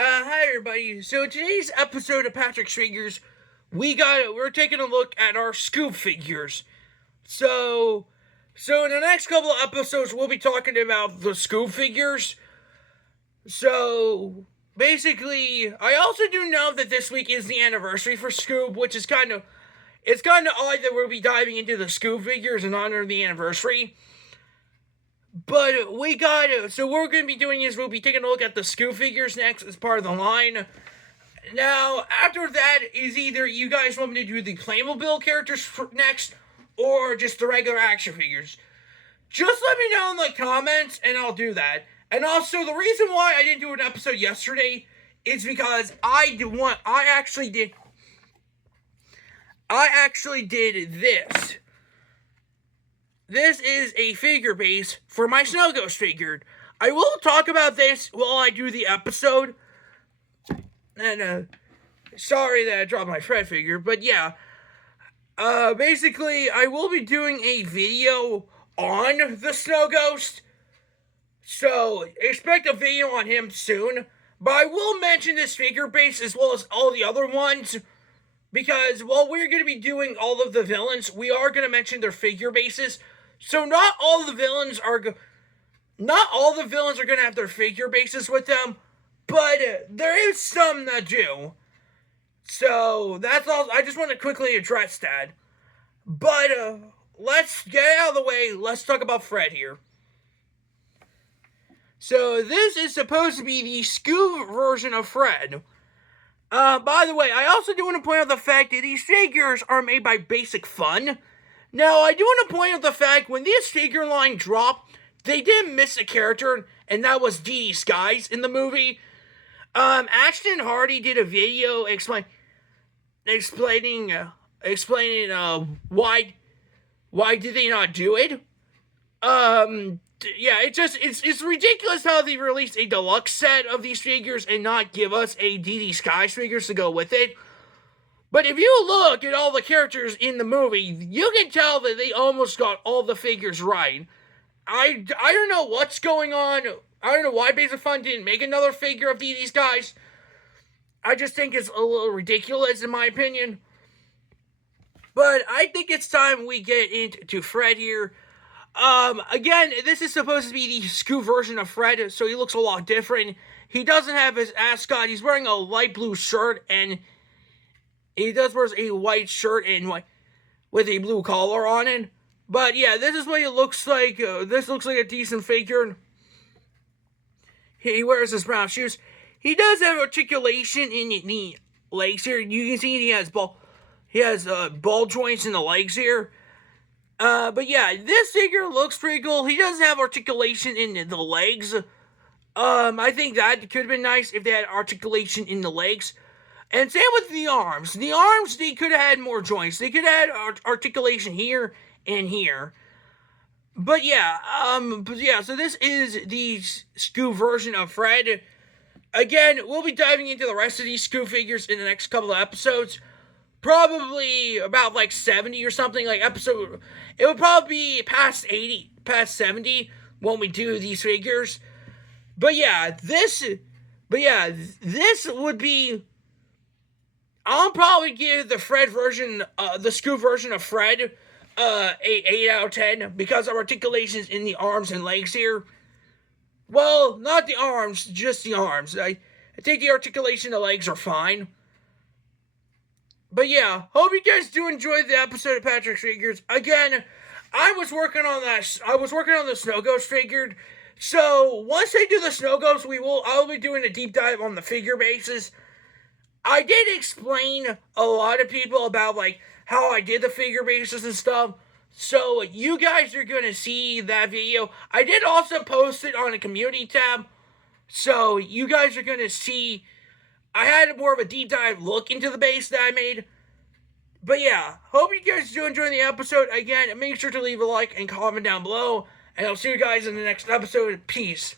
Hi everybody. So today's episode of Patrick's Figures, we're taking a look at our Scoob figures. So in the next couple of episodes, we'll be talking about the Scoob figures. So basically, I also do know that this week is the anniversary for Scoob, which is it's kind of odd that we'll be diving into the Scoob figures in honor of the anniversary. But so what we're going to be doing is we'll be taking a look at the Scoob figures next as part of the line. Now, after that is either you guys want me to do the Playmobil characters next, or just the regular action figures. Just let me know in the comments, and I'll do that. And also, the reason why I didn't do an episode yesterday is because I actually did this. This is a figure base for my Snow Ghost figure. I will talk about this while I do the episode. And, sorry that I dropped my Fred figure, but yeah. Basically, I will be doing a video on the Snow Ghost. So, expect a video on him soon. But I will mention this figure base as well as all the other ones. Because while we're going to be doing all of the villains, we are going to mention their figure bases. So not all the villains are going to have their figure bases with them, but there is some that do. So that's all. I just want to quickly address that. But let's get out of the way. Let's talk about Fred here. So this is supposed to be the Scoob version of Fred. By the way, I also do want to point out the fact that these figures are made by Basic Fun. Now, I do want to point out the fact when this figure line dropped, they did miss a character, and that was Dee Dee Skies in the movie. Ashton Hardy did a video explaining why did they not do it. Yeah, it's ridiculous how they released a deluxe set of these figures and not give us a Dee Dee Skies figures to go with it. But if you look at all the characters in the movie, you can tell that they almost got all the figures right. I don't know what's going on. I don't know why Basic Fun didn't make another figure of these guys. I just think it's a little ridiculous in my opinion. But I think it's time we get into Fred here. Again, this is supposed to be the Scoob version of Fred, so he looks a lot different. He doesn't have his ascot. He's wearing a light blue shirt, and he does wear a white shirt and with a blue collar on it. But yeah, this is what it looks like. This looks like a decent figure. He wears his brown shoes. He does have articulation in the legs here. You can see he has ball joints in the legs here. But yeah, this figure looks pretty cool. He does have articulation in the legs. I think that could have been nice if they had articulation in the legs. And same with the arms. The arms, they could have had more joints. They could have had articulation here and here. But yeah, so this is the Scoob version of Fred. Again, we'll be diving into the rest of these Scoob figures in the next couple of episodes. Probably about 70 or something, it would probably be past 70 when we do these figures. But yeah, this would be, I'll probably give the Fred version, the Scoob version of Fred, 8 out of 10, because of articulations in the arms and legs here. Well, not the arms, just the arms. I think the articulation of the legs are fine. But yeah, hope you guys do enjoy the episode of Patrick's Figures. Again, I was working on the Snow Ghost figure. So once I do the Snow Ghost, I'll be doing a deep dive on the figure bases. I did explain a lot of people about how I did the figure bases and stuff. So you guys are gonna see that video. I did also post it on a community tab. So you guys are gonna see. I had more of a deep dive look into the base that I made. But yeah, hope you guys do enjoy the episode. Again, make sure to leave a like and comment down below. And I'll see you guys in the next episode. Peace.